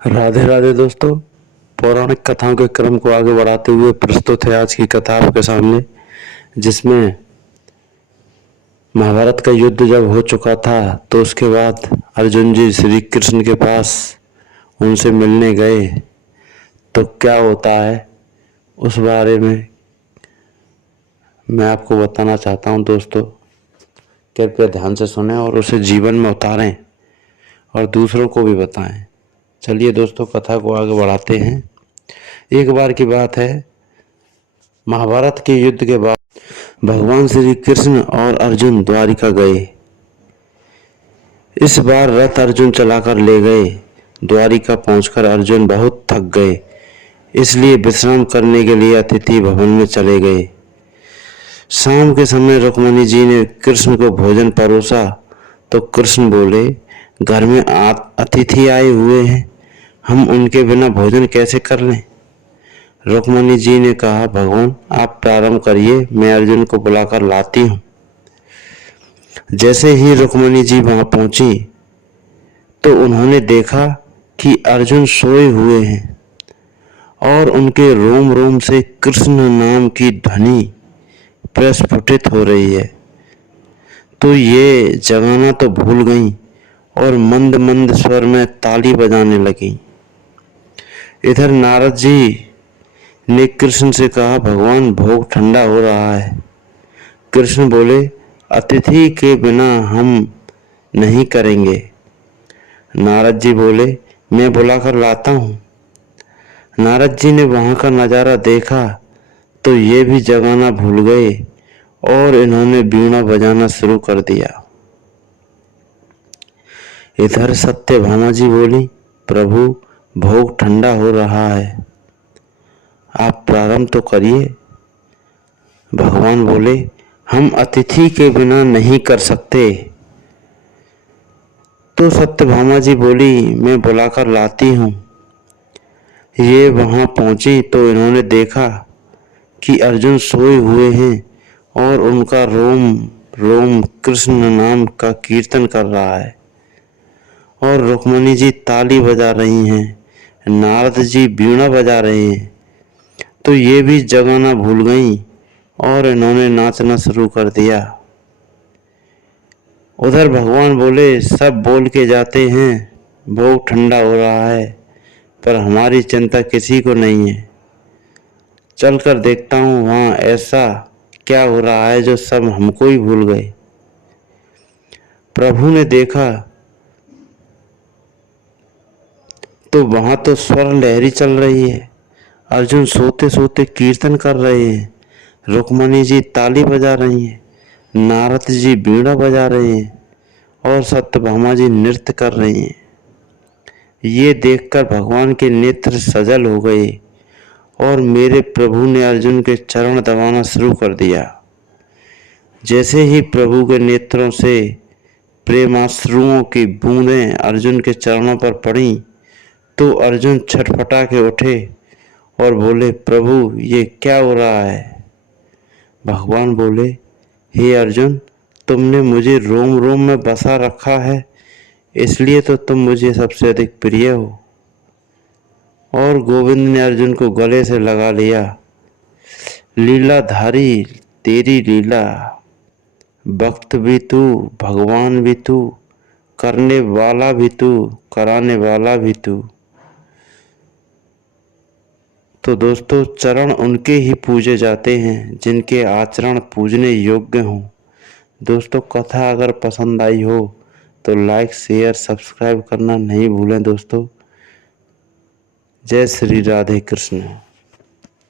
राधे राधे दोस्तों। पौराणिक कथाओं के क्रम को आगे बढ़ाते हुए प्रस्तुत है आज की कथा आपके सामने, जिसमें महाभारत का युद्ध जब हो चुका था तो उसके बाद अर्जुन जी श्री कृष्ण के पास उनसे मिलने गए तो क्या होता है उस बारे में मैं आपको बताना चाहता हूं दोस्तों। कृपया ध्यान से सुनें और उसे जीवन में उतारें और दूसरों को भी बताएं। चलिए दोस्तों, कथा को आगे बढ़ाते हैं। एक बार की बात है, महाभारत के युद्ध के बाद भगवान श्री कृष्ण और अर्जुन द्वारिका गए। इस बार रथ अर्जुन चलाकर ले गए। द्वारिका पहुंचकर अर्जुन बहुत थक गए, इसलिए विश्राम करने के लिए अतिथि भवन में चले गए। शाम के समय रुक्मिणी जी ने कृष्ण को भोजन परोसा तो कृष्ण बोले, घर में अतिथि आए हुए हैं, हम उनके बिना भोजन कैसे कर लें। रुक्मिणी जी ने कहा, भगवान आप प्रारंभ करिए, मैं अर्जुन को बुलाकर लाती हूँ। जैसे ही रुक्मिणी जी वहां पहुंची तो उन्होंने देखा कि अर्जुन सोए हुए हैं और उनके रोम रोम से कृष्ण नाम की ध्वनि प्रस्फुटित हो रही है। तो ये जगाना तो भूल गई और मंद मंद स्वर में ताली बजाने लगी। इधर नारद जी ने कृष्ण से कहा, भगवान भोग ठंडा हो रहा है। कृष्ण बोले, अतिथि के बिना हम नहीं करेंगे। नारद जी बोले, मैं बुलाकर लाता हूँ। नारद जी ने वहां का नजारा देखा तो ये भी जगाना भूल गए और इन्होंने वीणा बजाना शुरू कर दिया। इधर सत्यभामा जी बोली, प्रभु भोग ठंडा हो रहा है, आप प्रारंभ तो करिए। भगवान बोले, हम अतिथि के बिना नहीं कर सकते। तो सत्यभामा जी बोली, मैं बुलाकर लाती हूँ। ये वहां पहुंची तो इन्होंने देखा कि अर्जुन सोए हुए हैं और उनका रोम रोम कृष्ण नाम का कीर्तन कर रहा है और रुक्मिणी जी ताली बजा रही हैं, नारद जी वीणा बजा रहे हैं। तो ये भी जगाना भूल गई और इन्होंने नाचना शुरू कर दिया। उधर भगवान बोले, सब बोल के जाते हैं भोग ठंडा हो रहा है, पर हमारी चिंता किसी को नहीं है। चलकर देखता हूँ वहाँ ऐसा क्या हो रहा है जो सब हमको ही भूल गए। प्रभु ने देखा तो वहां तो स्वर लहरी चल रही है, अर्जुन सोते सोते कीर्तन कर रहे हैं, रुक्मिणी जी ताली बजा रही हैं, नारद जी वीणा बजा रहे हैं और सत्यभामा जी नृत्य कर रही हैं। ये देखकर भगवान के नेत्र सजल हो गए और मेरे प्रभु ने अर्जुन के चरण दबाना शुरू कर दिया। जैसे ही प्रभु के नेत्रों से प्रेमाश्रुओं की बूंदें अर्जुन के चरणों पर पड़ी तो अर्जुन छटपटा के उठे और बोले, प्रभु ये क्या हो रहा है। भगवान बोले, हे अर्जुन, तुमने मुझे रोम रोम में बसा रखा है, इसलिए तो तुम मुझे सबसे अधिक प्रिय हो। और गोविंद ने अर्जुन को गले से लगा लिया। लीलाधारी तेरी लीला, भक्त भी तू, भगवान भी तू, करने वाला भी तू, कराने वाला भी तू। तो दोस्तों, चरण उनके ही पूजे जाते हैं जिनके आचरण पूजने योग्य हों। दोस्तों, कथा अगर पसंद आई हो तो लाइक शेयर सब्सक्राइब करना नहीं भूलें दोस्तों। जय श्री राधे कृष्ण।